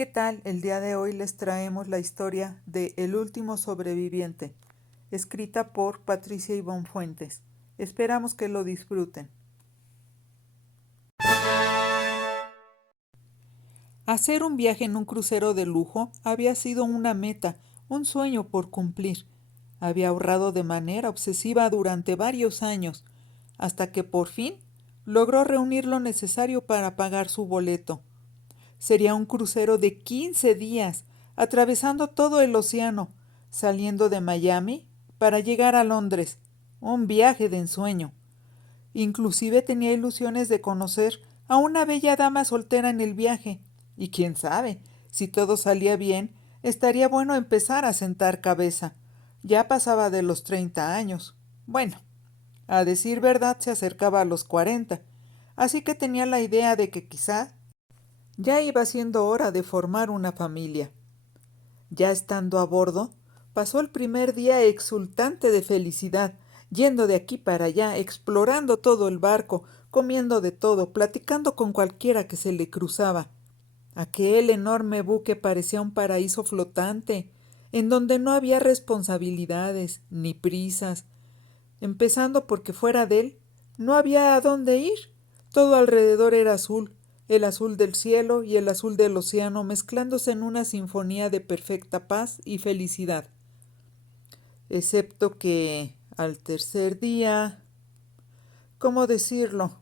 ¿Qué tal? El día de hoy les traemos la historia de El último sobreviviente, escrita por Patricia Ivonne Fuentes. Esperamos que lo disfruten. Hacer un viaje en un crucero de lujo había sido una meta, un sueño por cumplir. Había ahorrado de manera obsesiva durante varios años, hasta que por fin logró reunir lo necesario para pagar su boleto. Sería un crucero de 15 días, atravesando todo el océano, saliendo de Miami para llegar a Londres. Un viaje de ensueño. Inclusive tenía ilusiones de conocer a una bella dama soltera en el viaje. Y quién sabe, si todo salía bien, estaría bueno empezar a sentar cabeza. Ya pasaba de los 30 años. Bueno, a decir verdad se acercaba a los 40, así que tenía la idea de que quizá ya iba siendo hora de formar una familia. Ya estando a bordo, pasó el primer día exultante de felicidad, yendo de aquí para allá, explorando todo el barco, comiendo de todo, platicando con cualquiera que se le cruzaba. Aquel enorme buque parecía un paraíso flotante, en donde no había responsabilidades ni prisas, empezando porque fuera de él no había a dónde ir. Todo alrededor era azul, el azul del cielo y el azul del océano mezclándose en una sinfonía de perfecta paz y felicidad. Excepto que al tercer día, ¿cómo decirlo?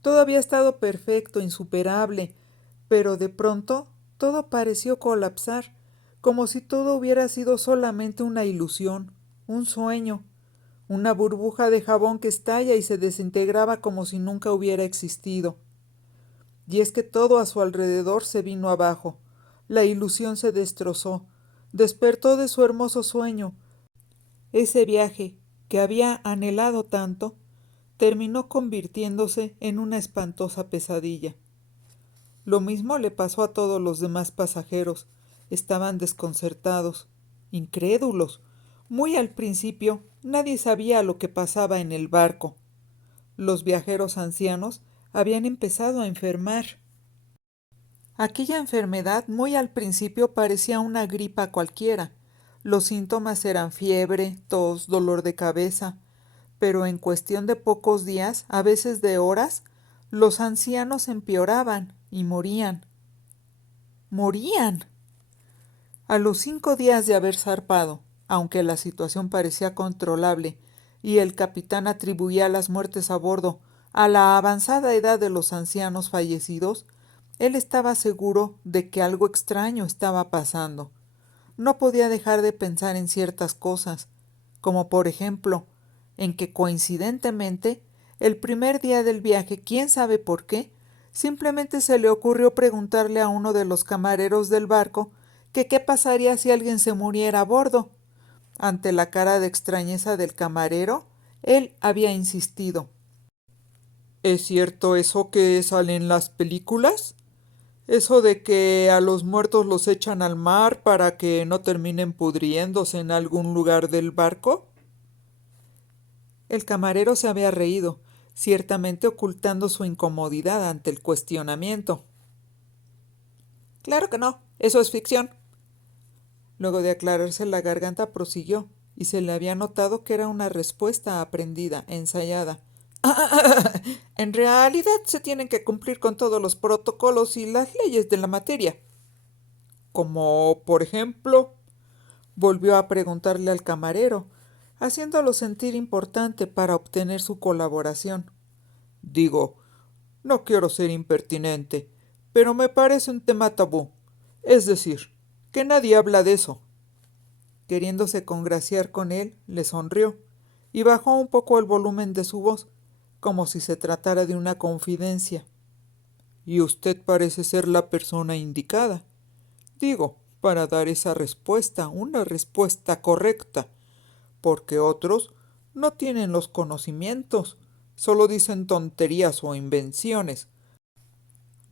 Todo había estado perfecto, insuperable, pero de pronto todo pareció colapsar, como si todo hubiera sido solamente una ilusión, un sueño, una burbuja de jabón que estalla y se desintegraba como si nunca hubiera existido. Y es que todo a su alrededor se vino abajo, la ilusión se destrozó, despertó de su hermoso sueño. Ese viaje, que había anhelado tanto, terminó convirtiéndose en una espantosa pesadilla. Lo mismo le pasó a todos los demás pasajeros. Estaban desconcertados, incrédulos. Muy al principio, nadie sabía lo que pasaba en el barco. Los viajeros ancianos habían empezado a enfermar. Aquella enfermedad muy al principio parecía una gripa cualquiera. Los síntomas eran fiebre, tos, dolor de cabeza, pero en cuestión de pocos días, a veces de horas, los ancianos empeoraban y morían. ¡Morían! A los 5 días de haber zarpado, aunque la situación parecía controlable y el capitán atribuía las muertes a bordo a la avanzada edad de los ancianos fallecidos, él estaba seguro de que algo extraño estaba pasando. No podía dejar de pensar en ciertas cosas, como por ejemplo, en que coincidentemente, el primer día del viaje, quién sabe por qué, simplemente se le ocurrió preguntarle a uno de los camareros del barco que qué pasaría si alguien se muriera a bordo. Ante la cara de extrañeza del camarero, él había insistido. ¿Es cierto eso que sale en las películas? Eso de que a los muertos los echan al mar para que no terminen pudriéndose en algún lugar del barco. El camarero se había reído, ciertamente ocultando su incomodidad ante el cuestionamiento. Claro que no, eso es ficción. Luego de aclararse la garganta prosiguió, y se le había notado que era una respuesta aprendida, ensayada. En realidad se tienen que cumplir con todos los protocolos y las leyes de la materia. Como, por ejemplo, volvió a preguntarle al camarero, haciéndolo sentir importante para obtener su colaboración. Digo, no quiero ser impertinente, pero me parece un tema tabú. Es decir, que nadie habla de eso. Queriéndose congraciar con él, le sonrió y bajó un poco el volumen de su voz, como si se tratara de una confidencia. Y usted parece ser la persona indicada. Digo, para dar esa respuesta, una respuesta correcta, porque otros no tienen los conocimientos, solo dicen tonterías o invenciones.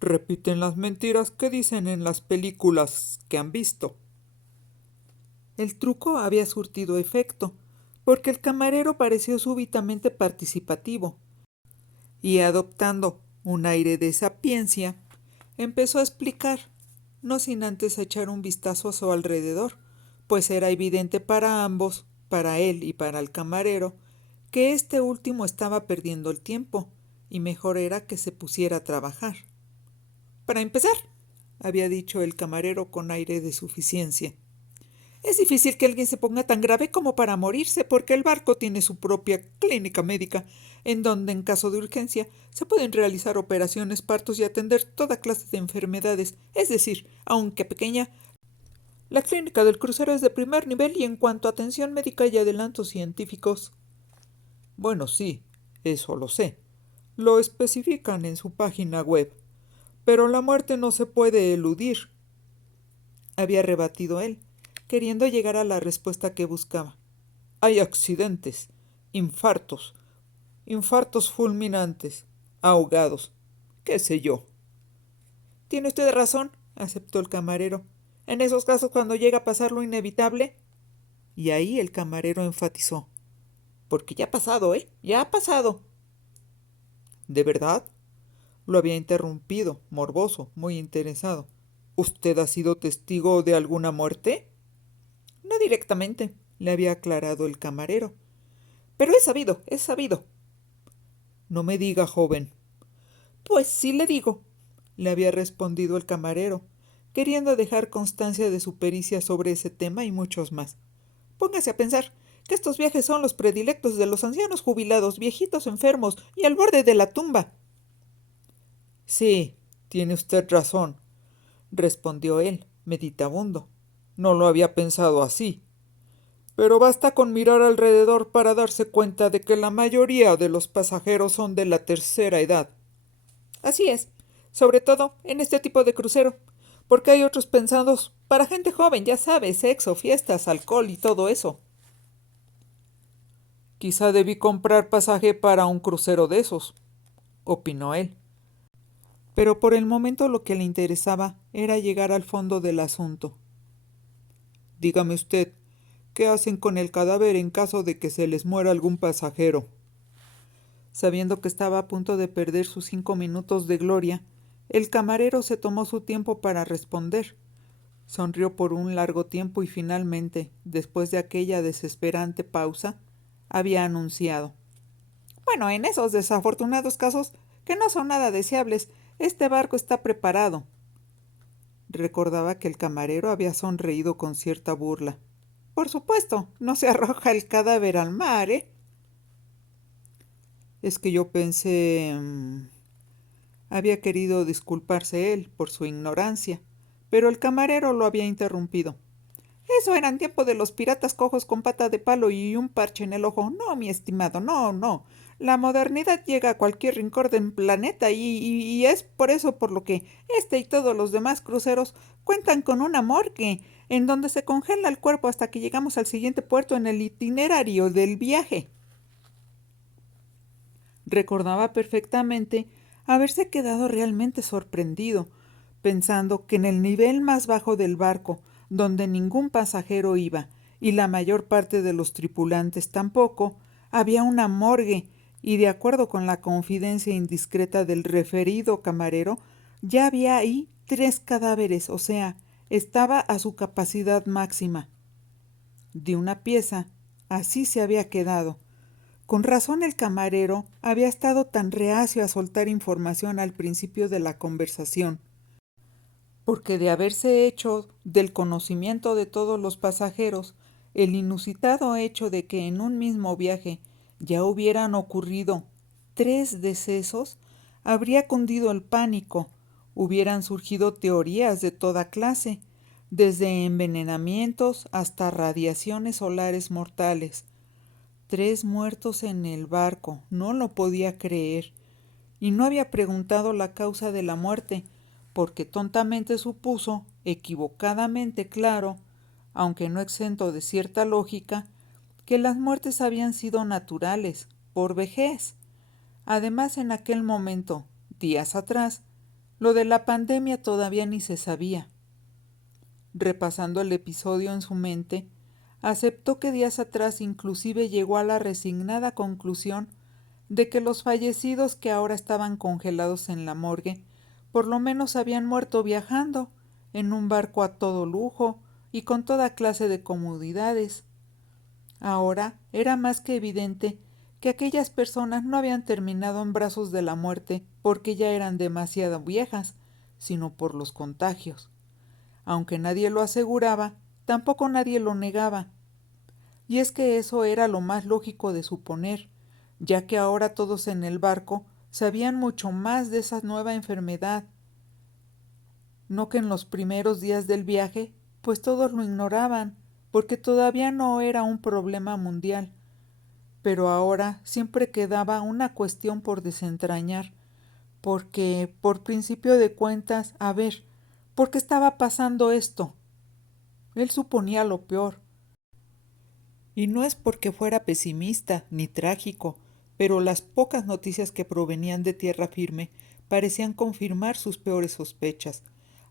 Repiten las mentiras que dicen en las películas que han visto. El truco había surtido efecto, porque el camarero pareció súbitamente participativo, y adoptando un aire de sapiencia, empezó a explicar. no sin antes echar un vistazo a su alrededor, pues era evidente para ambos, para él y para el camarero, que este último estaba perdiendo el tiempo, y mejor era que se pusiera a trabajar. Para empezar, había dicho el camarero con aire de suficiencia, es difícil que alguien se ponga tan grave como para morirse, porque el barco tiene su propia clínica médica, en donde, en caso de urgencia, se pueden realizar operaciones, partos y atender toda clase de enfermedades. Es decir, aunque pequeña, la clínica del crucero es de primer nivel y en cuanto a atención médica y adelantos científicos. Bueno, sí, eso lo sé. Lo especifican en su página web. Pero la muerte no se puede eludir, había rebatido él, queriendo llegar a la respuesta que buscaba. Hay accidentes, infartos, infartos fulminantes, ahogados, qué sé yo. Tiene usted razón, aceptó el camarero. En esos casos, cuando llega a pasar lo inevitable. Y ahí el camarero enfatizó. Porque ya ha pasado, ¿eh? Ya ha pasado. ¿De verdad? Lo había interrumpido, morboso, muy interesado. ¿Usted ha sido testigo de alguna muerte? No directamente, le había aclarado el camarero. Pero es sabido, es sabido. No me diga, joven. Pues sí le digo, le había respondido el camarero, queriendo dejar constancia de su pericia sobre ese tema y muchos más. Póngase a pensar que estos viajes son los predilectos de los ancianos jubilados, viejitos enfermos y al borde de la tumba. Sí, tiene usted razón, respondió él, meditabundo. No lo había pensado así. Pero basta con mirar alrededor para darse cuenta de que la mayoría de los pasajeros son de la tercera edad. Así es, sobre todo en este tipo de crucero, porque hay otros pensados para gente joven, ya sabes, sexo, fiestas, alcohol y todo eso. Quizá debí comprar pasaje para un crucero de esos, opinó él. Pero por el momento lo que le interesaba era llegar al fondo del asunto. Dígame usted, ¿qué hacen con el cadáver en caso de que se les muera algún pasajero? Sabiendo que estaba a punto de perder sus 5 minutos de gloria, el camarero se tomó su tiempo para responder. Sonrió por un largo tiempo y finalmente, después de aquella desesperante pausa, había anunciado. Bueno, en esos desafortunados casos, que no son nada deseables, este barco está preparado. Recordaba que el camarero había sonreído con cierta burla. Por supuesto, no se arroja el cadáver al mar, ¿eh? Es que yo pensé... Había querido disculparse él por su ignorancia, pero el camarero lo había interrumpido. Eso era en tiempo de los piratas cojos con pata de palo y un parche en el ojo. No, mi estimado, no, no. La modernidad llega a cualquier rincón del planeta y es por eso por lo que este y todos los demás cruceros cuentan con una morgue, en donde se congela el cuerpo hasta que llegamos al siguiente puerto en el itinerario del viaje. Recordaba perfectamente haberse quedado realmente sorprendido, pensando que en el nivel más bajo del barco, donde ningún pasajero iba y la mayor parte de los tripulantes tampoco, había una morgue, y de acuerdo con la confidencia indiscreta del referido camarero, ya había ahí 3 cadáveres, o sea, estaba a su capacidad máxima. De una pieza, así se había quedado. Con razón el camarero había estado tan reacio a soltar información al principio de la conversación, porque de haberse hecho del conocimiento de todos los pasajeros el inusitado hecho de que en un mismo viaje ya hubieran ocurrido 3 decesos, habría cundido el pánico, hubieran surgido teorías de toda clase, desde envenenamientos hasta radiaciones solares mortales. 3 muertos en el barco, no lo podía creer, y no había preguntado la causa de la muerte, porque tontamente supuso, equivocadamente claro, aunque no exento de cierta lógica, que las muertes habían sido naturales, por vejez. Además, en aquel momento, días atrás, lo de la pandemia todavía ni se sabía. Repasando el episodio en su mente, aceptó que días atrás inclusive llegó a la resignada conclusión de que los fallecidos que ahora estaban congelados en la morgue por lo menos habían muerto viajando, en un barco a todo lujo y con toda clase de comodidades. Ahora era más que evidente que aquellas personas no habían terminado en brazos de la muerte porque ya eran demasiado viejas, sino por los contagios. Aunque nadie lo aseguraba, tampoco nadie lo negaba. Y es que eso era lo más lógico de suponer, ya que ahora todos en el barco sabían mucho más de esa nueva enfermedad, no que en los primeros días del viaje, pues todos lo ignoraban, porque todavía no era un problema mundial. Pero ahora siempre quedaba una cuestión por desentrañar, porque, por principio de cuentas, a ver, ¿por qué estaba pasando esto? Él suponía lo peor. Y no es porque fuera pesimista ni trágico, pero las pocas noticias que provenían de tierra firme parecían confirmar sus peores sospechas.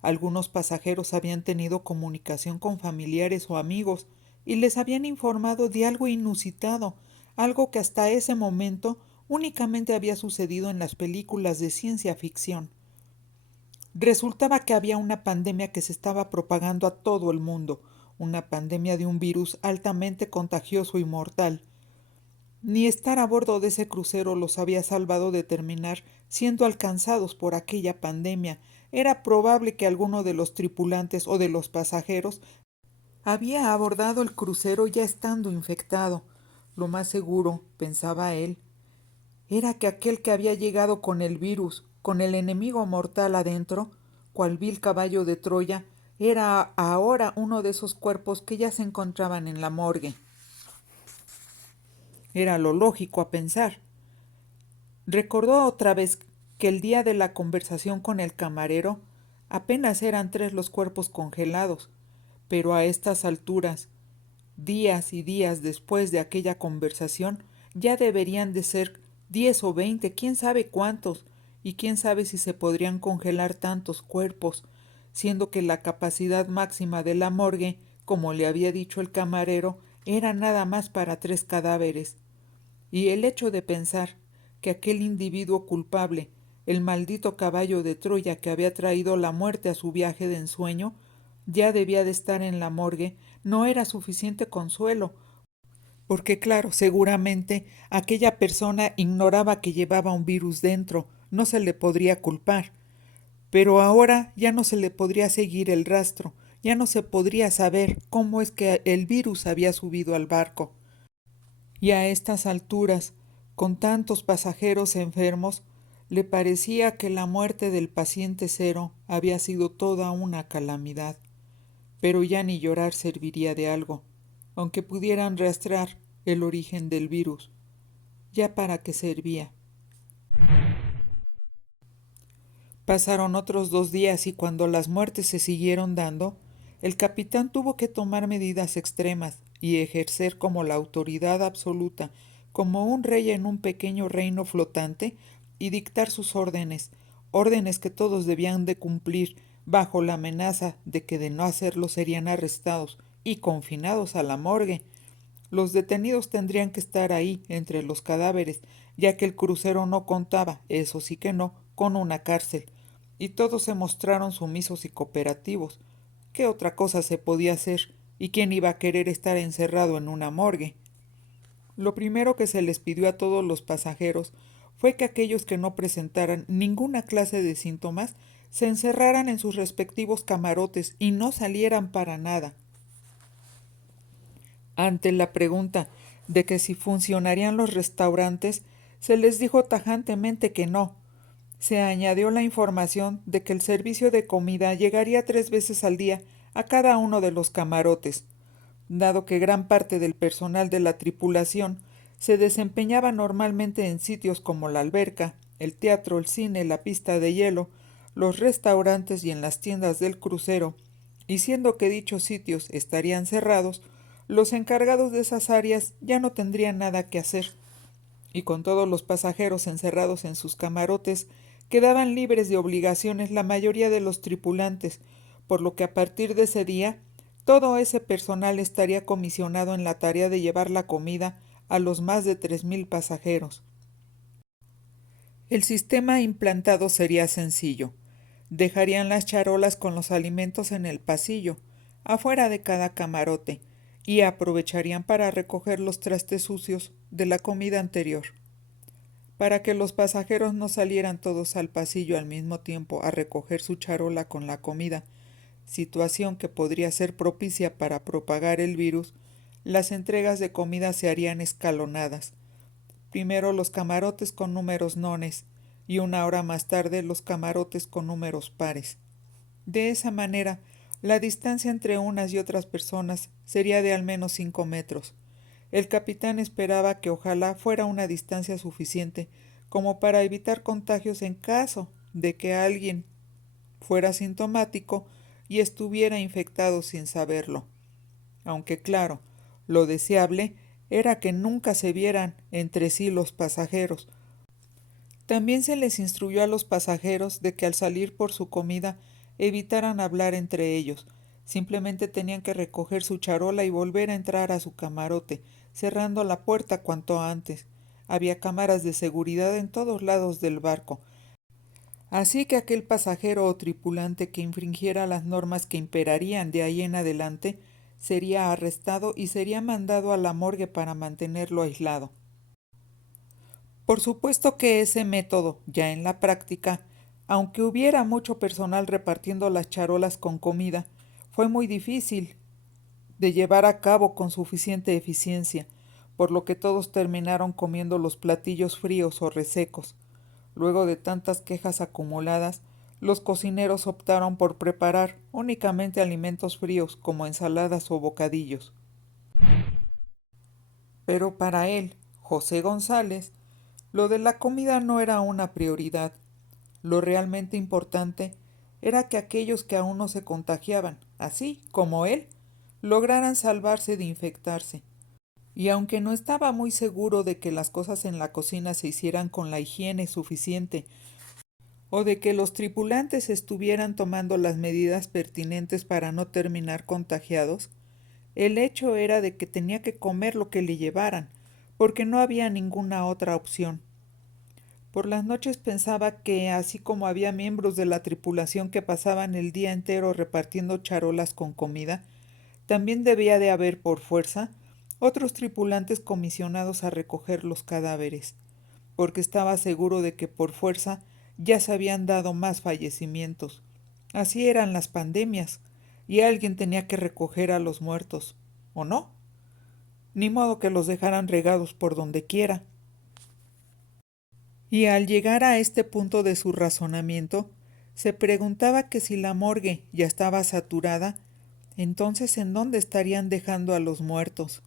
Algunos pasajeros habían tenido comunicación con familiares o amigos y les habían informado de algo inusitado, algo que hasta ese momento únicamente había sucedido en las películas de ciencia ficción. Resultaba que había una pandemia que se estaba propagando a todo el mundo, una pandemia de un virus altamente contagioso y mortal. Ni estar a bordo de ese crucero los había salvado de terminar siendo alcanzados por aquella pandemia. Era probable que alguno de los tripulantes o de los pasajeros había abordado el crucero ya estando infectado. Lo más seguro, pensaba él, era que aquel que había llegado con el virus, con el enemigo mortal adentro, cual vil caballo de Troya, era ahora uno de esos cuerpos que ya se encontraban en la morgue. Era lo lógico a pensar. Recordó otra vez que el día de la conversación con el camarero apenas eran 3 los cuerpos congelados, pero a estas alturas, días y días después de aquella conversación, ya deberían de ser 10 o 20, quién sabe cuántos, y quién sabe si se podrían congelar tantos cuerpos, siendo que la capacidad máxima de la morgue, como le había dicho el camarero, era nada más para 3 cadáveres. Y el hecho de pensar que aquel individuo culpable, el maldito caballo de Troya que había traído la muerte a su viaje de ensueño, ya debía de estar en la morgue, no era suficiente consuelo, porque claro, seguramente aquella persona ignoraba que llevaba un virus dentro, no se le podría culpar. Pero ahora ya no se le podría seguir el rastro, ya no se podría saber cómo es que el virus había subido al barco. Y a estas alturas, con tantos pasajeros enfermos, le parecía que la muerte del paciente cero había sido toda una calamidad. Pero ya ni llorar serviría de algo, aunque pudieran rastrear el origen del virus. ¿Ya para qué servía? Pasaron otros 2 días y cuando las muertes se siguieron dando, el capitán tuvo que tomar medidas extremas y ejercer como la autoridad absoluta, como un rey en un pequeño reino flotante, y dictar sus órdenes, órdenes que todos debían de cumplir bajo la amenaza de que de no hacerlo serían arrestados y confinados a la morgue. Los detenidos tendrían que estar ahí, entre los cadáveres, ya que el crucero no contaba, eso sí que no, con una cárcel, y todos se mostraron sumisos y cooperativos. ¿Qué otra cosa se podía hacer? ¿Y quién iba a querer estar encerrado en una morgue? Lo primero que se les pidió a todos los pasajeros fue que aquellos que no presentaran ninguna clase de síntomas se encerraran en sus respectivos camarotes y no salieran para nada. Ante la pregunta de que si funcionarían los restaurantes, se les dijo tajantemente que no. Se añadió la información de que el servicio de comida llegaría 3 veces al día a cada uno de los camarotes, dado que gran parte del personal de la tripulación se desempeñaba normalmente en sitios como la alberca, el teatro, el cine, la pista de hielo, los restaurantes y en las tiendas del crucero, y siendo que dichos sitios estarían cerrados, los encargados de esas áreas ya no tendrían nada que hacer, y con todos los pasajeros encerrados en sus camarotes, quedaban libres de obligaciones la mayoría de los tripulantes, por lo que a partir de ese día, todo ese personal estaría comisionado en la tarea de llevar la comida a los más de 3,000 pasajeros. El sistema implantado sería sencillo. Dejarían las charolas con los alimentos en el pasillo, afuera de cada camarote, y aprovecharían para recoger los trastes sucios de la comida anterior. Para que los pasajeros no salieran todos al pasillo al mismo tiempo a recoger su charola con la comida, situación que podría ser propicia para propagar el virus, las entregas de comida se harían escalonadas. Primero los camarotes con números nones y una hora más tarde los camarotes con números pares. De esa manera, la distancia entre unas y otras personas sería de al menos 5 metros. El capitán esperaba que ojalá fuera una distancia suficiente como para evitar contagios en caso de que alguien fuera sintomático y estuviera infectado sin saberlo. Aunque claro, lo deseable era que nunca se vieran entre sí los pasajeros. También se les instruyó a los pasajeros de que al salir por su comida evitaran hablar entre ellos. Simplemente tenían que recoger su charola y volver a entrar a su camarote, cerrando la puerta cuanto antes. Había cámaras de seguridad en todos lados del barco, así que aquel pasajero o tripulante que infringiera las normas que imperarían de ahí en adelante sería arrestado y sería mandado a la morgue para mantenerlo aislado. Por supuesto que ese método, ya en la práctica, aunque hubiera mucho personal repartiendo las charolas con comida, fue muy difícil de llevar a cabo con suficiente eficiencia, por lo que todos terminaron comiendo los platillos fríos o resecos. Luego de tantas quejas acumuladas, los cocineros optaron por preparar únicamente alimentos fríos como ensaladas o bocadillos. Pero para él, José González, lo de la comida no era una prioridad. Lo realmente importante era que aquellos que aún no se contagiaban, así como él, lograran salvarse de infectarse. Y aunque no estaba muy seguro de que las cosas en la cocina se hicieran con la higiene suficiente o de que los tripulantes estuvieran tomando las medidas pertinentes para no terminar contagiados, el hecho era de que tenía que comer lo que le llevaran, porque no había ninguna otra opción. Por las noches pensaba que, así como había miembros de la tripulación que pasaban el día entero repartiendo charolas con comida, también debía de haber, por fuerza, otros tripulantes comisionados a recoger los cadáveres, porque estaba seguro de que por fuerza ya se habían dado más fallecimientos. Así eran las pandemias, y alguien tenía que recoger a los muertos, ¿o no? Ni modo que los dejaran regados por donde quiera. Y al llegar a este punto de su razonamiento, se preguntaba que si la morgue ya estaba saturada, entonces ¿en dónde estarían dejando a los muertos?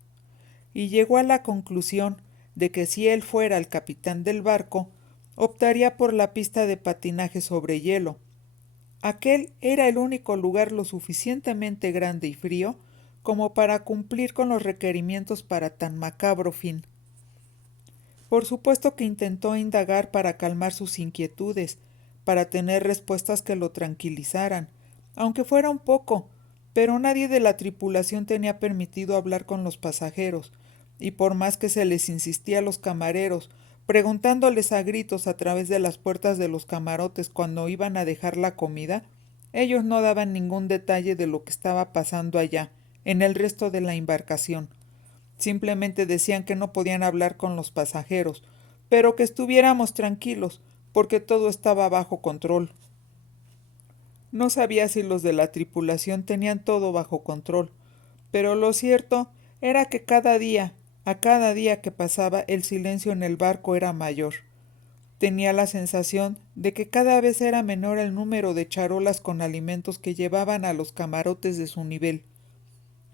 Y llegó a la conclusión de que si él fuera el capitán del barco, optaría por la pista de patinaje sobre hielo. Aquel era el único lugar lo suficientemente grande y frío como para cumplir con los requerimientos para tan macabro fin. Por supuesto que intentó indagar para calmar sus inquietudes, para tener respuestas que lo tranquilizaran, aunque fuera un poco, pero nadie de la tripulación tenía permitido hablar con los pasajeros, y por más que se les insistía a los camareros, preguntándoles a gritos a través de las puertas de los camarotes cuando iban a dejar la comida, ellos no daban ningún detalle de lo que estaba pasando allá, en el resto de la embarcación. Simplemente decían que no podían hablar con los pasajeros, pero que estuviéramos tranquilos, porque todo estaba bajo control. No sabía si los de la tripulación tenían todo bajo control, pero lo cierto era que a cada día que pasaba, el silencio en el barco era mayor. Tenía la sensación de que cada vez era menor el número de charolas con alimentos que llevaban a los camarotes de su nivel.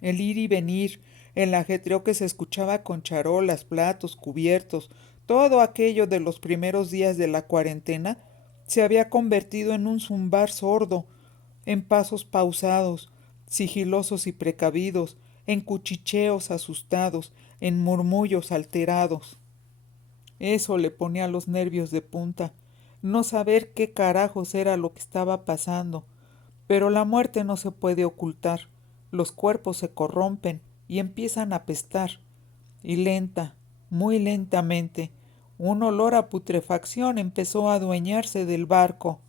El ir y venir, el ajetreo que se escuchaba con charolas, platos, cubiertos, todo aquello de los primeros días de la cuarentena, se había convertido en un zumbar sordo, en pasos pausados, sigilosos y precavidos, en cuchicheos asustados, en murmullos alterados. Eso le ponía los nervios de punta, no saber qué carajos era lo que estaba pasando. Pero la muerte no se puede ocultar. Los cuerpos se corrompen y empiezan a apestar. Y lenta, muy lentamente, un olor a putrefacción empezó a adueñarse del barco.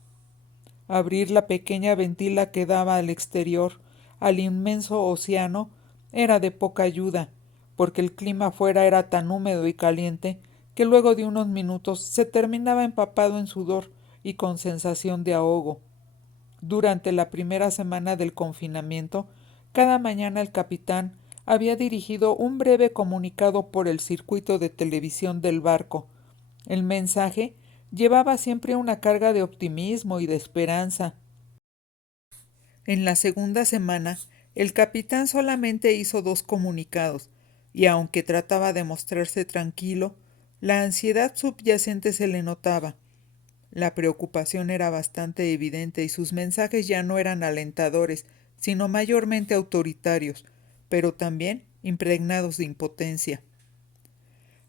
Abrir la pequeña ventila que daba al exterior, al inmenso océano, era de poca ayuda, porque el clima afuera era tan húmedo y caliente que luego de unos minutos se terminaba empapado en sudor y con sensación de ahogo. Durante la primera semana del confinamiento, cada mañana el capitán había dirigido un breve comunicado por el circuito de televisión del barco. El mensaje llevaba siempre una carga de optimismo y de esperanza. En la segunda semana, el capitán solamente hizo 2 comunicados, y aunque trataba de mostrarse tranquilo, la ansiedad subyacente se le notaba. La preocupación era bastante evidente y sus mensajes ya no eran alentadores, sino mayormente autoritarios, pero también impregnados de impotencia.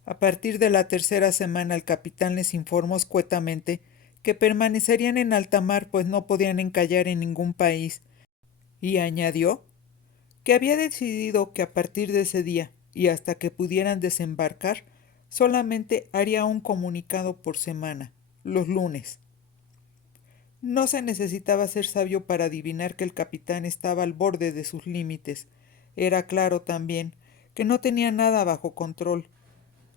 A partir de la tercera semana el capitán les informó escuetamente que permanecerían en alta mar pues no podían encallar en ningún país, y añadió que había decidido que a partir de ese día y hasta que pudieran desembarcar, solamente haría un comunicado por semana, los lunes. No se necesitaba ser sabio para adivinar que el capitán estaba al borde de sus límites. Era claro también que no tenía nada bajo control.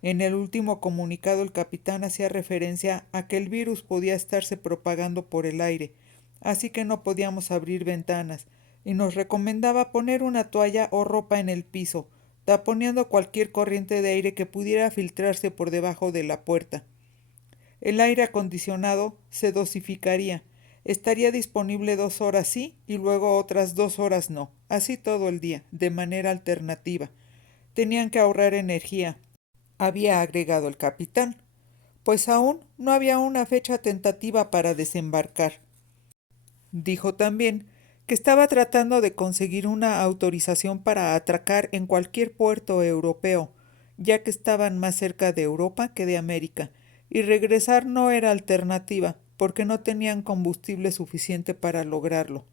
En el último comunicado el capitán hacía referencia a que el virus podía estarse propagando por el aire, así que no podíamos abrir ventanas, y nos recomendaba poner una toalla o ropa en el piso, taponeando cualquier corriente de aire que pudiera filtrarse por debajo de la puerta. El aire acondicionado se dosificaría, estaría disponible 2 horas sí y luego otras 2 horas no, así todo el día, de manera alternativa. Tenían que ahorrar energía, había agregado el capitán, pues aún no había una fecha tentativa para desembarcar. Dijo también que estaba tratando de conseguir una autorización para atracar en cualquier puerto europeo, ya que estaban más cerca de Europa que de América, y regresar no era alternativa, porque no tenían combustible suficiente para lograrlo.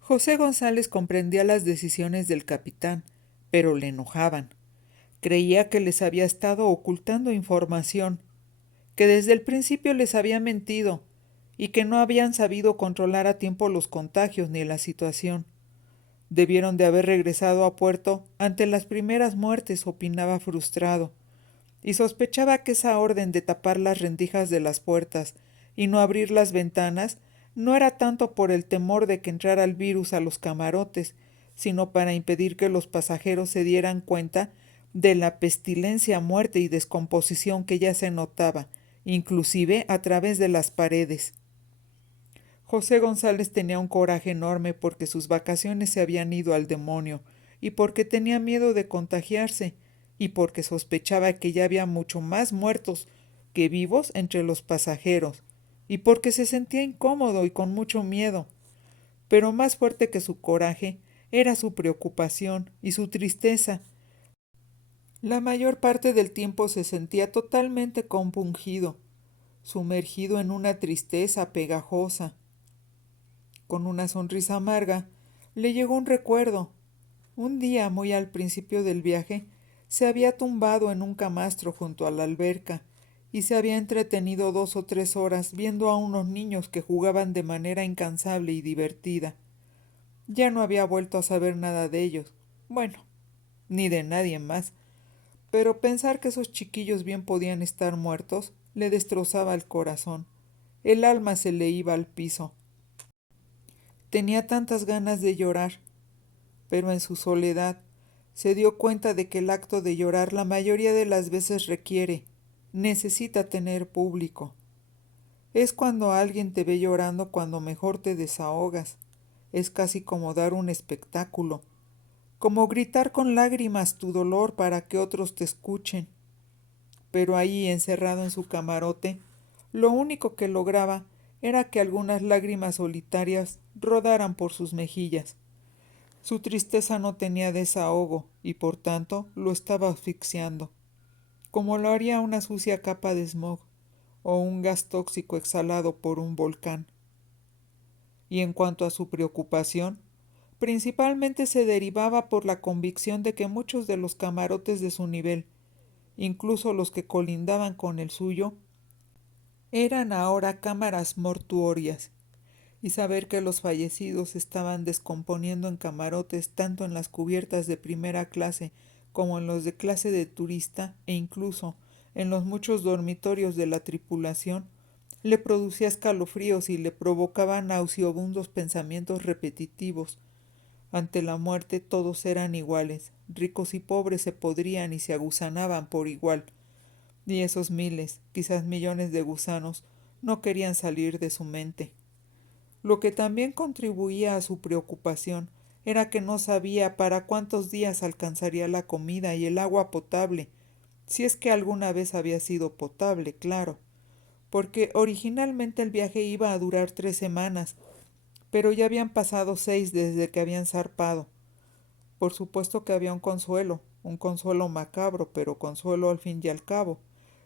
José González comprendía las decisiones del capitán, pero le enojaban. Creía que les había estado ocultando información, que desde el principio les había mentido y que no habían sabido controlar a tiempo los contagios ni la situación. Debieron de haber regresado a puerto ante las primeras muertes, opinaba frustrado, y sospechaba que esa orden de tapar las rendijas de las puertas y no abrir las ventanas no era tanto por el temor de que entrara el virus a los camarotes, sino para impedir que los pasajeros se dieran cuenta de la pestilencia, muerte y descomposición que ya se notaba, inclusive a través de las paredes. José González tenía un coraje enorme porque sus vacaciones se habían ido al demonio, y porque tenía miedo de contagiarse, y porque sospechaba que ya había mucho más muertos que vivos entre los pasajeros, y porque se sentía incómodo y con mucho miedo. Pero más fuerte que su coraje era su preocupación y su tristeza. La mayor parte del tiempo se sentía totalmente compungido, sumergido en una tristeza pegajosa. Con una sonrisa amarga, le llegó un recuerdo. Un día, muy al principio del viaje, se había tumbado en un camastro junto a la alberca y se había entretenido 2 o 3 horas viendo a unos niños que jugaban de manera incansable y divertida. Ya no había vuelto a saber nada de ellos, bueno, ni de nadie más, pero pensar que esos chiquillos bien podían estar muertos le destrozaba el corazón. El alma se le iba al piso. Tenía tantas ganas de llorar, pero en su soledad se dio cuenta de que el acto de llorar la mayoría de las veces necesita tener público. Es cuando alguien te ve llorando cuando mejor te desahogas. Es casi como dar un espectáculo, como gritar con lágrimas tu dolor para que otros te escuchen. Pero ahí, encerrado en su camarote, lo único que lograba era que algunas lágrimas solitarias rodaran por sus mejillas. Su tristeza no tenía desahogo y por tanto lo estaba asfixiando, como lo haría una sucia capa de smog o un gas tóxico exhalado por un volcán. Y en cuanto a su preocupación, principalmente se derivaba por la convicción de que muchos de los camarotes de su nivel, incluso los que colindaban con el suyo, eran ahora cámaras mortuorias, y saber que los fallecidos estaban descomponiendo en camarotes tanto en las cubiertas de primera clase como en los de clase de turista e incluso en los muchos dormitorios de la tripulación, le producía escalofríos y le provocaba nauseabundos pensamientos repetitivos. Ante la muerte todos eran iguales, ricos y pobres se podrían y se aguzanaban por igual, y esos miles, quizás millones de gusanos, no querían salir de su mente. Lo que también contribuía a su preocupación era que no sabía para cuántos días alcanzaría la comida y el agua potable, si es que alguna vez había sido potable, claro, porque originalmente el viaje iba a durar 3 semanas, pero ya habían pasado 6 desde que habían zarpado. Por supuesto que había un consuelo macabro, pero consuelo al fin y al cabo,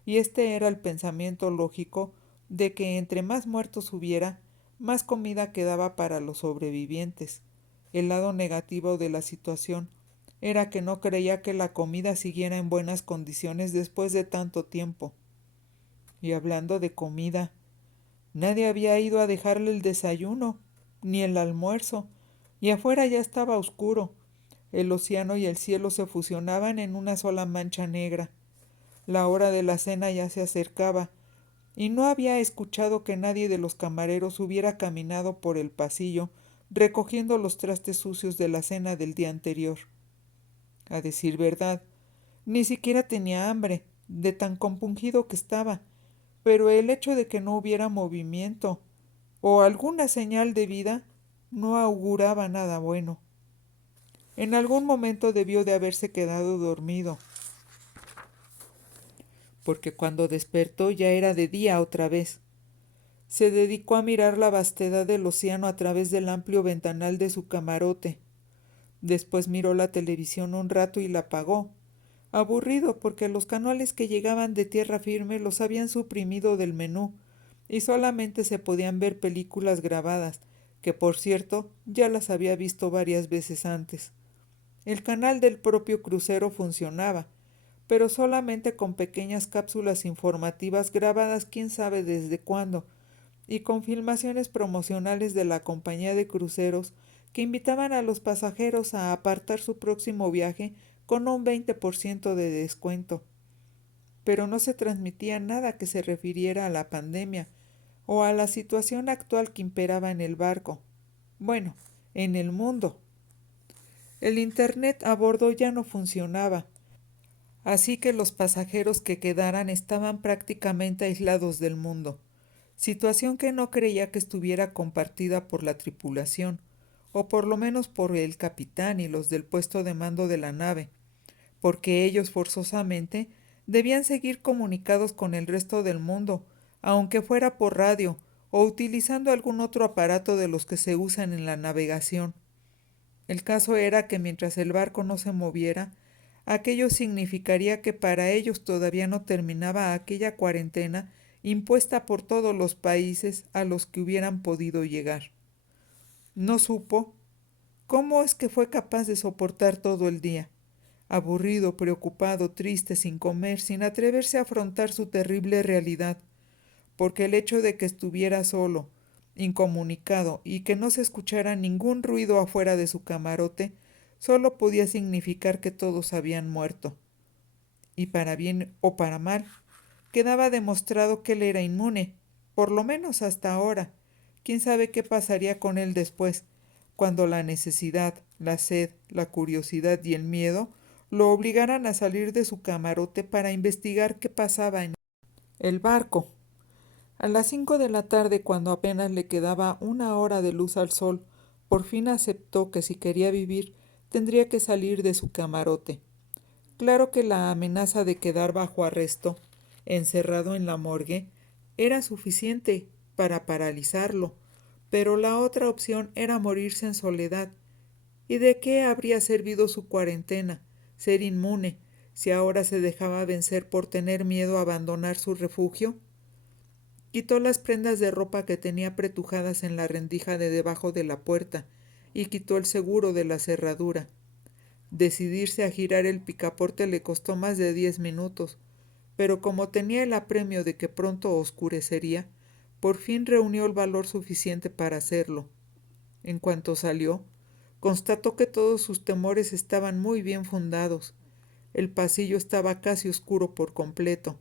y este era el pensamiento lógico de que entre más muertos hubiera, más comida quedaba para los sobrevivientes. El lado negativo de la situación era que no creía que la comida siguiera en buenas condiciones después de tanto tiempo. Y hablando de comida, nadie había ido a dejarle el desayuno, ni el almuerzo, y afuera ya estaba oscuro. El océano y el cielo se fusionaban en una sola mancha negra. La hora de la cena ya se acercaba, y no había escuchado que nadie de los camareros hubiera caminado por el pasillo recogiendo los trastes sucios de la cena del día anterior. A decir verdad, ni siquiera tenía hambre, de tan compungido que estaba, pero el hecho de que no hubiera movimiento o alguna señal de vida no auguraba nada bueno. En algún momento debió de haberse quedado dormido, porque cuando despertó ya era de día otra vez. Se dedicó a mirar la vastedad del océano a través del amplio ventanal de su camarote. Después miró la televisión un rato y la apagó, aburrido porque los canales que llegaban de tierra firme los habían suprimido del menú y solamente se podían ver películas grabadas, que por cierto ya las había visto varias veces antes. El canal del propio crucero funcionaba, pero solamente con pequeñas cápsulas informativas grabadas quién sabe desde cuándo, y con filmaciones promocionales de la compañía de cruceros que invitaban a los pasajeros a apartar su próximo viaje con un 20% de descuento. Pero no se transmitía nada que se refiriera a la pandemia o a la situación actual que imperaba en el barco. Bueno, en el mundo. El internet a bordo ya no funcionaba, así que los pasajeros que quedaran estaban prácticamente aislados del mundo, situación que no creía que estuviera compartida por la tripulación, o por lo menos por el capitán y los del puesto de mando de la nave, porque ellos forzosamente debían seguir comunicados con el resto del mundo, aunque fuera por radio o utilizando algún otro aparato de los que se usan en la navegación. El caso era que mientras el barco no se moviera, aquello significaría que para ellos todavía no terminaba aquella cuarentena impuesta por todos los países a los que hubieran podido llegar. No supo cómo es que fue capaz de soportar todo el día, aburrido, preocupado, triste, sin comer, sin atreverse a afrontar su terrible realidad, porque el hecho de que estuviera solo, incomunicado y que no se escuchara ningún ruido afuera de su camarote, solo podía significar que todos habían muerto. Y para bien o para mal, quedaba demostrado que él era inmune, por lo menos hasta ahora. Quién sabe qué pasaría con él después, cuando la necesidad, la sed, la curiosidad y el miedo lo obligaran a salir de su camarote para investigar qué pasaba en el barco. A las 5 de la tarde, cuando apenas le quedaba una hora de luz al sol, por fin aceptó que si quería vivir, tendría que salir de su camarote. Claro que la amenaza de quedar bajo arresto, encerrado en la morgue, era suficiente para paralizarlo, pero la otra opción era morirse en soledad. ¿Y de qué habría servido su cuarentena, ser inmune, si ahora se dejaba vencer por tener miedo a abandonar su refugio? Quitó las prendas de ropa que tenía apretujadas en la rendija de debajo de la puerta y quitó el seguro de la cerradura. Decidirse a girar el picaporte le costó más de 10 minutos, pero como tenía el apremio de que pronto oscurecería, por fin reunió el valor suficiente para hacerlo. En cuanto salió, constató que todos sus temores estaban muy bien fundados. El pasillo estaba casi oscuro por completo.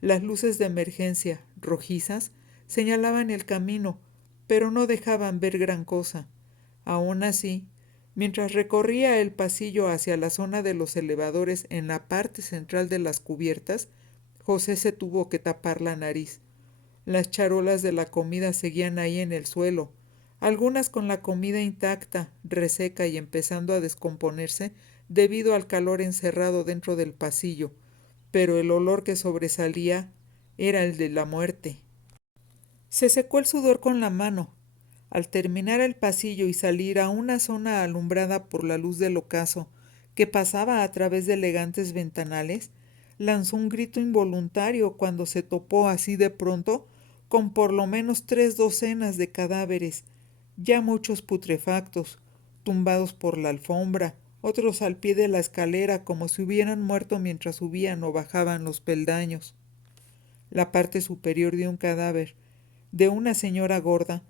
Las luces de emergencia, rojizas, señalaban el camino, pero no dejaban ver gran cosa. Aún así, mientras recorría el pasillo hacia la zona de los elevadores en la parte central de las cubiertas, José se tuvo que tapar la nariz. Las charolas de la comida seguían ahí en el suelo, algunas con la comida intacta, reseca y empezando a descomponerse debido al calor encerrado dentro del pasillo, pero el olor que sobresalía era el de la muerte. Se secó el sudor con la mano. Al terminar el pasillo y salir a una zona alumbrada por la luz del ocaso que pasaba a través de elegantes ventanales, lanzó un grito involuntario cuando se topó así de pronto con por lo menos 3 docenas de cadáveres, ya muchos putrefactos, tumbados por la alfombra, otros al pie de la escalera como si hubieran muerto mientras subían o bajaban los peldaños. La parte superior de un cadáver, de una señora gorda,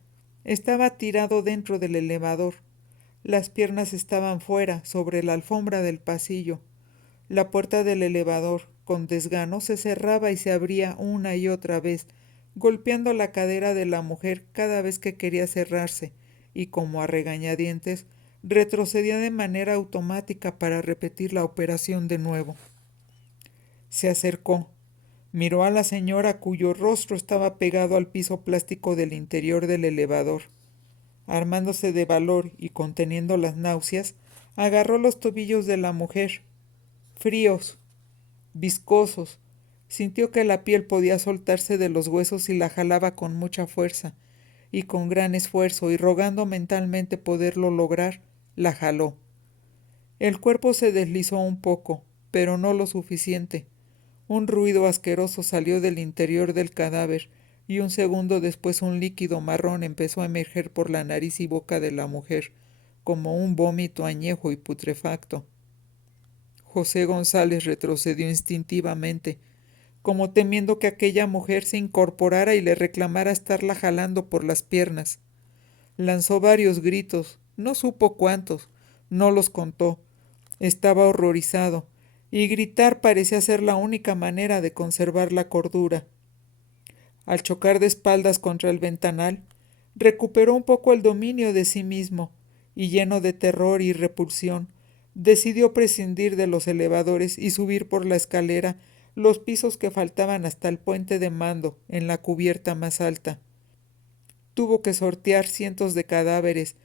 estaba tirado dentro del elevador. Las piernas estaban fuera, sobre la alfombra del pasillo. La puerta del elevador, con desgano, se cerraba y se abría una y otra vez, golpeando la cadera de la mujer cada vez que quería cerrarse, y como a regañadientes, retrocedía de manera automática para repetir la operación de nuevo. Se acercó. Miró a la señora cuyo rostro estaba pegado al piso plástico del interior del elevador. Armándose de valor y conteniendo las náuseas, agarró los tobillos de la mujer, fríos, viscosos. Sintió que la piel podía soltarse de los huesos y la jalaba con mucha fuerza, y con gran esfuerzo y rogando mentalmente poderlo lograr, la jaló. El cuerpo se deslizó un poco, pero no lo suficiente. Un ruido asqueroso salió del interior del cadáver, y un segundo después un líquido marrón empezó a emerger por la nariz y boca de la mujer, como un vómito añejo y putrefacto. José González retrocedió instintivamente, como temiendo que aquella mujer se incorporara y le reclamara estarla jalando por las piernas. Lanzó varios gritos, no supo cuántos, no los contó. Estaba horrorizado, y gritar parecía ser la única manera de conservar la cordura. Al chocar de espaldas contra el ventanal, recuperó un poco el dominio de sí mismo, y lleno de terror y repulsión, decidió prescindir de los elevadores y subir por la escalera los pisos que faltaban hasta el puente de mando, en la cubierta más alta. Tuvo que sortear cientos de cadáveres,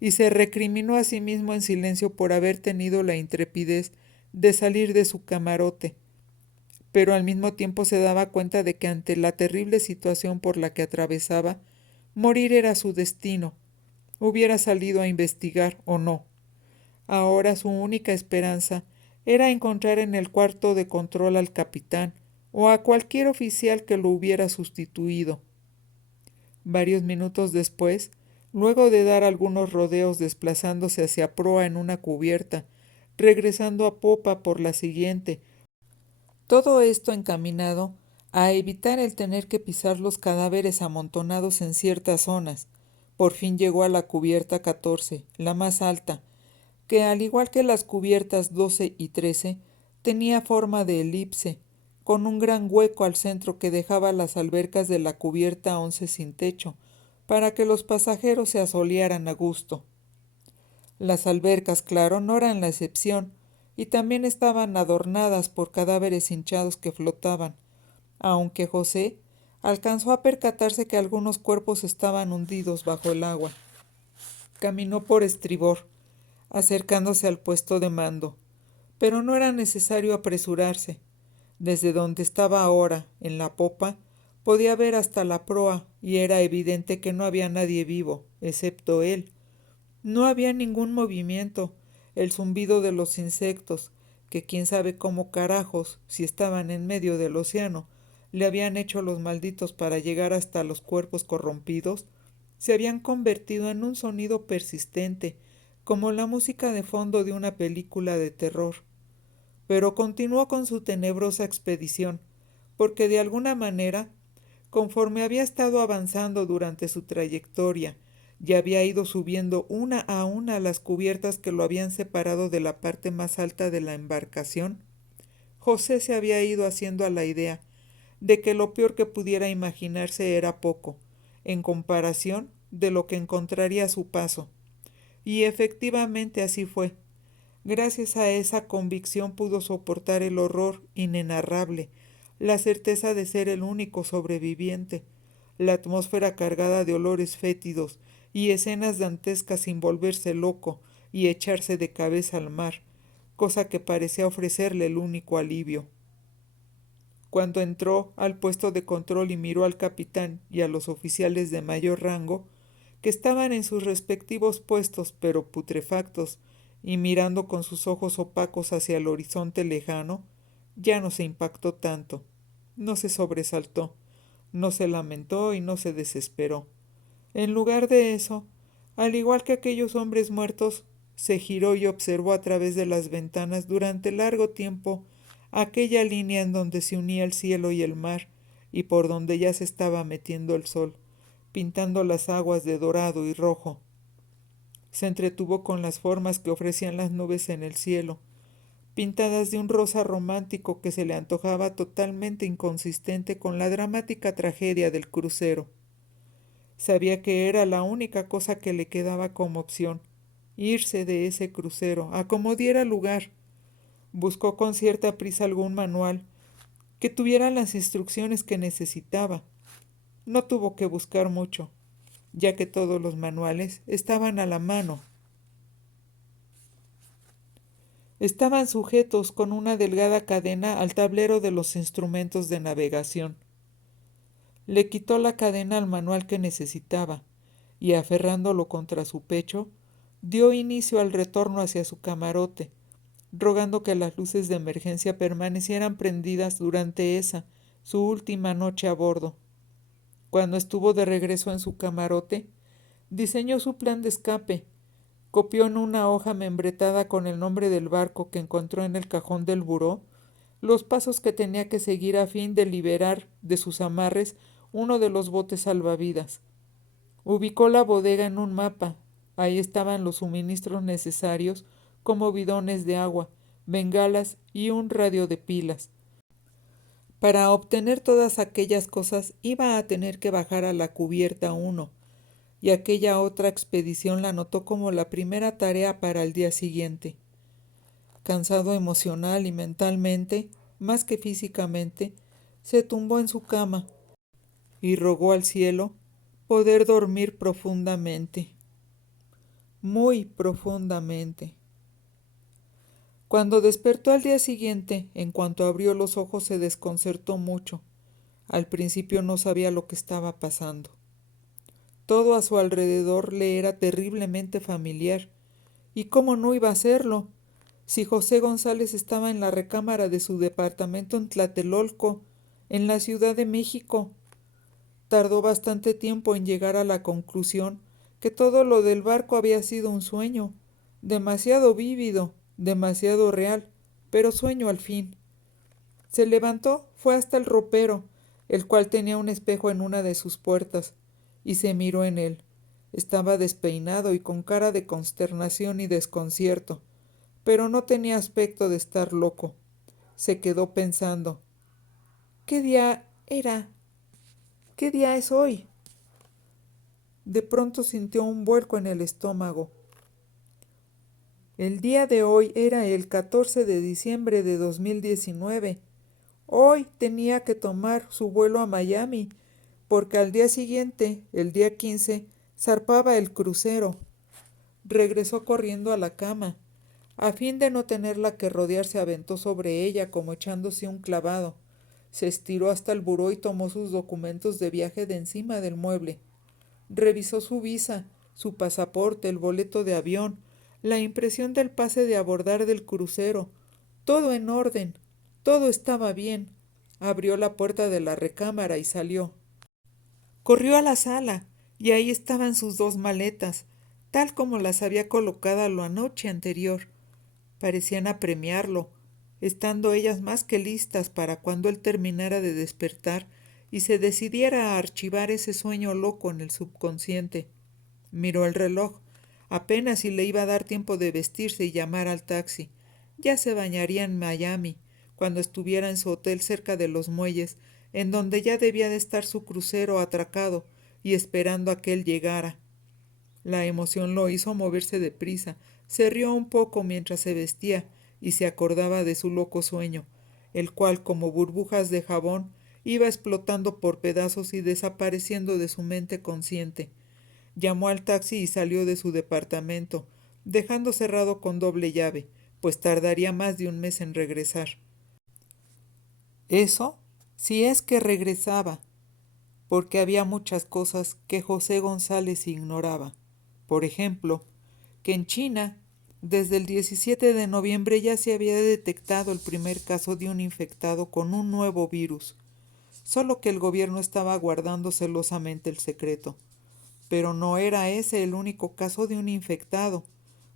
y se recriminó a sí mismo en silencio por haber tenido la intrepidez de salir de su camarote, pero al mismo tiempo se daba cuenta de que ante la terrible situación por la que atravesaba, morir era su destino, hubiera salido a investigar o no. Ahora su única esperanza era encontrar en el cuarto de control al capitán o a cualquier oficial que lo hubiera sustituido. Varios minutos después, luego de dar algunos rodeos desplazándose hacia proa en una cubierta, regresando a popa por la siguiente, todo esto encaminado a evitar el tener que pisar los cadáveres amontonados en ciertas zonas. Por fin llegó a la cubierta 14, la más alta, que al igual que las cubiertas 12 y 13, tenía forma de elipse, con un gran hueco al centro que dejaba las albercas de la cubierta 11 sin techo, para que los pasajeros se asolearan a gusto. Las albercas, claro, no eran la excepción, y también estaban adornadas por cadáveres hinchados que flotaban, aunque José alcanzó a percatarse que algunos cuerpos estaban hundidos bajo el agua. Caminó por estribor, acercándose al puesto de mando, pero no era necesario apresurarse. Desde donde estaba ahora, en la popa, podía ver hasta la proa, y era evidente que no había nadie vivo, excepto él. No había ningún movimiento, el zumbido de los insectos, que quién sabe cómo carajos, si estaban en medio del océano, le habían hecho los malditos para llegar hasta los cuerpos corrompidos, se habían convertido en un sonido persistente, como la música de fondo de una película de terror. Pero continuó con su tenebrosa expedición, porque de alguna manera, conforme había estado avanzando durante su trayectoria y había ido subiendo una a una las cubiertas que lo habían separado de la parte más alta de la embarcación, José se había ido haciendo a la idea de que lo peor que pudiera imaginarse era poco, en comparación de lo que encontraría a su paso. Y efectivamente así fue. Gracias a esa convicción pudo soportar el horror inenarrable, la certeza de ser el único sobreviviente, la atmósfera cargada de olores fétidos y escenas dantescas sin volverse loco y echarse de cabeza al mar, cosa que parecía ofrecerle el único alivio. Cuando entró al puesto de control y miró al capitán y a los oficiales de mayor rango, que estaban en sus respectivos puestos pero putrefactos, y mirando con sus ojos opacos hacia el horizonte lejano, ya no se impactó tanto, no se sobresaltó, no se lamentó y no se desesperó. En lugar de eso, al igual que aquellos hombres muertos, se giró y observó a través de las ventanas durante largo tiempo aquella línea en donde se unía el cielo y el mar, y por donde ya se estaba metiendo el sol, pintando las aguas de dorado y rojo. Se entretuvo con las formas que ofrecían las nubes en el cielo, pintadas de un rosa romántico que se le antojaba totalmente inconsistente con la dramática tragedia del crucero. Sabía que era la única cosa que le quedaba como opción, irse de ese crucero, a como diera lugar. Buscó con cierta prisa algún manual que tuviera las instrucciones que necesitaba. No tuvo que buscar mucho, ya que todos los manuales estaban a la mano. Estaban sujetos con una delgada cadena al tablero de los instrumentos de navegación. Le quitó la cadena al manual que necesitaba y, aferrándolo contra su pecho, dio inicio al retorno hacia su camarote, rogando que las luces de emergencia permanecieran prendidas durante esa, su última noche a bordo. Cuando estuvo de regreso en su camarote, diseñó su plan de escape. Copió en una hoja membretada con el nombre del barco que encontró en el cajón del buró los pasos que tenía que seguir a fin de liberar de sus amarres uno de los botes salvavidas. Ubicó la bodega en un mapa. Ahí estaban los suministros necesarios, como bidones de agua, bengalas y un radio de pilas. Para obtener todas aquellas cosas iba a tener que bajar a la cubierta 1, y aquella otra expedición la notó como la primera tarea para el día siguiente. Cansado emocional y mentalmente, más que físicamente, se tumbó en su cama y rogó al cielo poder dormir profundamente, muy profundamente. Cuando despertó al día siguiente, en cuanto abrió los ojos se desconcertó mucho. Al principio no sabía lo que estaba pasando. Todo a su alrededor le era terriblemente familiar. ¿Y cómo no iba a serlo? Si José González estaba en la recámara de su departamento en Tlatelolco, en la Ciudad de México. Tardó bastante tiempo en llegar a la conclusión que todo lo del barco había sido un sueño, demasiado vívido, demasiado real, pero sueño al fin. Se levantó, fue hasta el ropero, el cual tenía un espejo en una de sus puertas, y se miró en él. Estaba despeinado y con cara de consternación y desconcierto, pero no tenía aspecto de estar loco. Se quedó pensando, ¿qué día era? ¿Qué día es hoy? De pronto sintió un vuelco en el estómago. El día de hoy era el 14 de diciembre de 2019. Hoy tenía que tomar su vuelo a Miami, porque al día siguiente, el día 15, zarpaba el crucero. Regresó corriendo a la cama. A fin de no tenerla que rodear, se aventó sobre ella como echándose un clavado. Se estiró hasta el buró y tomó sus documentos de viaje de encima del mueble. Revisó su visa, su pasaporte, el boleto de avión, la impresión del pase de abordar del crucero. Todo en orden, todo estaba bien. Abrió la puerta de la recámara y salió. Corrió a la sala, y ahí estaban sus dos maletas, tal como las había colocado la noche anterior. Parecían apremiarlo, estando ellas más que listas para cuando él terminara de despertar y se decidiera a archivar ese sueño loco en el subconsciente. Miró el reloj. Apenas si le iba a dar tiempo de vestirse y llamar al taxi. Ya se bañaría en Miami, cuando estuviera en su hotel cerca de los muelles, en donde ya debía de estar su crucero atracado y esperando a que él llegara. La emoción lo hizo moverse deprisa. Se rió un poco mientras se vestía y se acordaba de su loco sueño, el cual, como burbujas de jabón, iba explotando por pedazos y desapareciendo de su mente consciente. Llamó al taxi y salió de su departamento, dejando cerrado con doble llave, pues tardaría más de un mes en regresar. Eso, si es que regresaba, porque había muchas cosas que José González ignoraba. Por ejemplo, que en China, desde el 17 de noviembre ya se había detectado el primer caso de un infectado con un nuevo virus, solo que el gobierno estaba guardando celosamente el secreto. Pero no era ese el único caso de un infectado,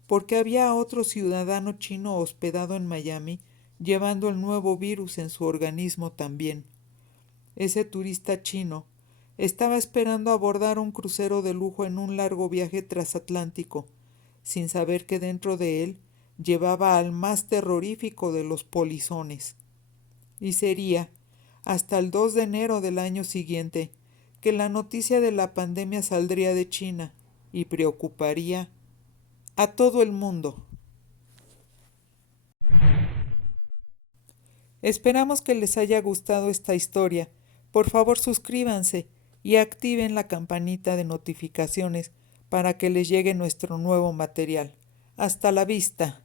porque había otro ciudadano chino hospedado en Miami llevando el nuevo virus en su organismo también. Ese turista chino estaba esperando abordar un crucero de lujo en un largo viaje transatlántico, sin saber que dentro de él llevaba al más terrorífico de los polizones. Y sería hasta el 2 de enero del año siguiente que la noticia de la pandemia saldría de China y preocuparía a todo el mundo. Esperamos que les haya gustado esta historia. Por favor, suscríbanse y activen la campanita de notificaciones para que les llegue nuestro nuevo material. Hasta la vista.